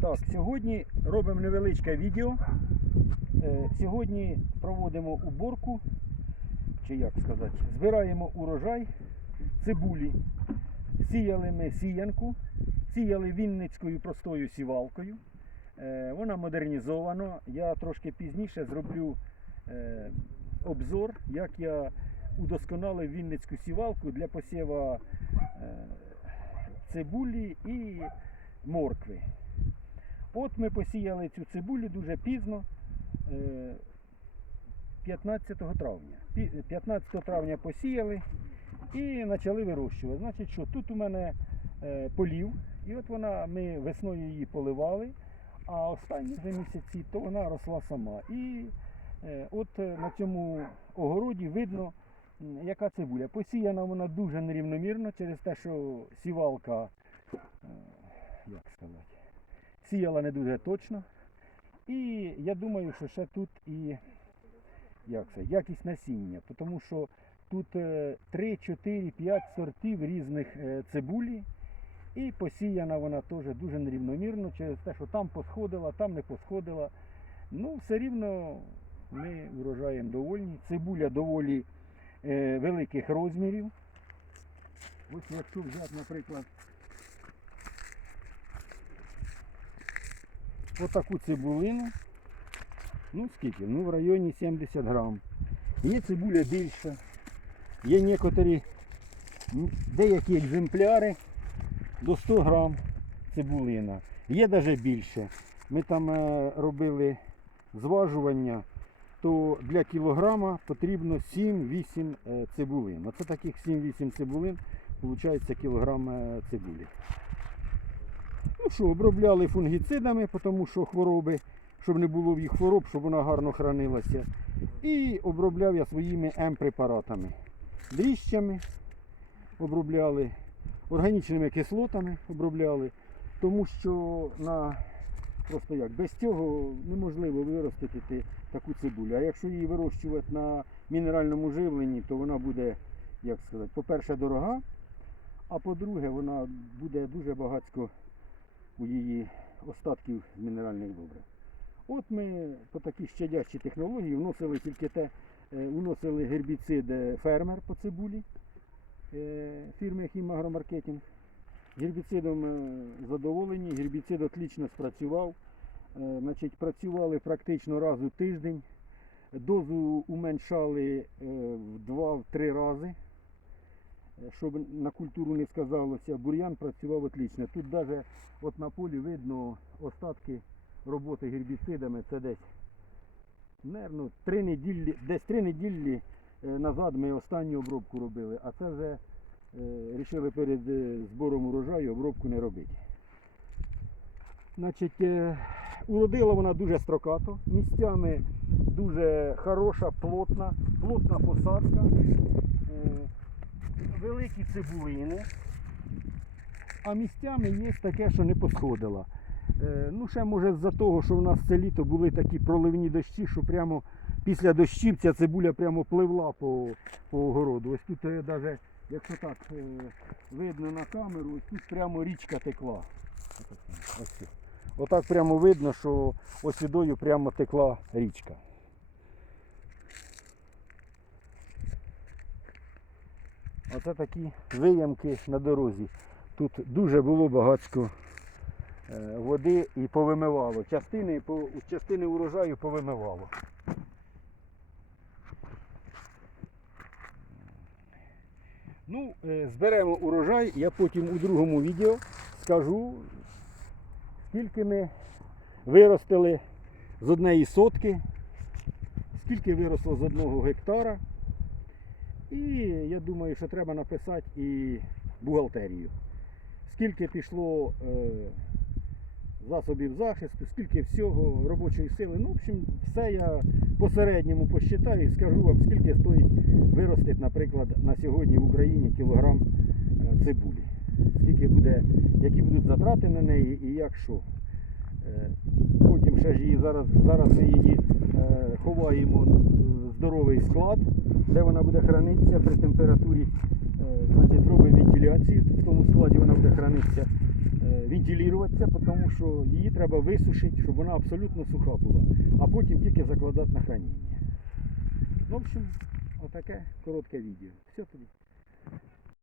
Так, сьогодні робимо невеличке відео. Е, Сьогодні проводимо уборку, чи як сказати, збираємо урожай цибулі. Сіяли ми сіянку, сіяли Вінницькою простою сівалкою. Е, Вона модернізована. Я трошки пізніше зроблю е, обзор, як я удосконалив Вінницьку сівалку для посіва цибулі і моркви. От ми посіяли цю цибулю дуже пізно, е, 15 травня. 15 травня посіяли і почали вирощувати. Значить, що тут у мене е, полів, і от вона, ми весною її поливали, а останні вже місяці то вона росла сама. І е, от е, на цьому огороді видно, яка цибуля. Посіяна вона дуже нерівномірно через те, що сівалка, е, як сказати, сіяла не дуже точно. І я думаю, що ще тут і як це, якість насіння, тому що тут 3, 4, 5 сортів різних е, цибулі. І посіяна вона теж дуже нерівномірно через те, що там посходила, там не посходила. Ну, все рівно ми врожаєм довольні. Цибуля доволі е, великих розмірів. Ось якщо взяти, наприклад, отаку цибулину. Ну скільки? Ну в районі 70 грам. Є цибуля більша. Є некоторі, деякі екземпляри до 100 грам цибулина. Є навіть більше. Ми там е, робили зважування, то для кілограма потрібно 7-8 е, цибулин. Оце таких 7-8 цибулин виходить кілограм е, цибулі. Що, обробляли фунгіцидами, тому що хвороби, щоб не було в їх хвороб, щоб вона гарно хранилася. І обробляв я своїми М-препаратами. Дріщами обробляли, органічними кислотами обробляли, тому що на просто як без цього неможливо виростити таку цибулю. А якщо її вирощувати на мінеральному живленні, то вона буде, як сказати, по-перше, дорога, а по-друге, вона буде дуже багатько у її остатків мінеральних добрив. От ми по такій щадящій технології вносили тільки те, е, вносили гербіцид фермер по цибулі е, фірми Хімагромаркетинг. Гербіцидом е, задоволені, гербіцид отлично спрацював. Значить, працювали практично раз у тиждень. Дозу уменшали в два-три рази. Е, Щоб на культуру не сказалося, бур'ян працював отлично. Тут навіть от на полі видно остатки роботи гербіцидами. Це десь, наверно, три неділі, десь три неділі е, назад ми останню обробку робили, а це вже вирішили перед е, збором урожаю обробку не робити. Значить, е, уродила вона дуже строкато, місцями дуже хороша, плотна, плотна посадка, е, великі цибулини, а місцями є таке, що не посходила. Е, Ну, ще може з-за того, що в нас це літо були такі проливні дощі, що прямо після дощів ця цибуля прямо пливла по, по огороду. Ось тут навіть, якщо так е, видно на камеру, ось тут прямо річка текла. Ось. Отак прямо видно, що ось сюдою прямо текла річка. Оце такі виямки на дорозі. Тут дуже було багатько е, води і повимивало. Частини, частини урожаю повимивало. Ну, е, зберемо урожай, я потім у другому відео скажу, скільки ми виростили з однієї сотки, скільки виросло з одного гектара. І я думаю, що треба написати і бухгалтерію. Скільки пішло е, засобів захисту, скільки всього робочої сили. Ну, в общем, все я по-середньому посчитаю і скажу вам, скільки стоїть виростити, наприклад, на сьогодні в Україні кілограм е, цибулі. Скільки буде, які будуть затрати на неї і як що. Е, Потім ще ж її зараз, зараз ми її е, ховаємо в здоровий склад, де вона буде хранитися при температурі. Е, значить, робимо вентиляцію, в тому складі вона буде хранитися. Е, вентилюватися, тому що її треба висушити, щоб вона абсолютно суха була, а потім тільки закладати на хранення. Ну, в общем, отаке коротке відео. Все тоді.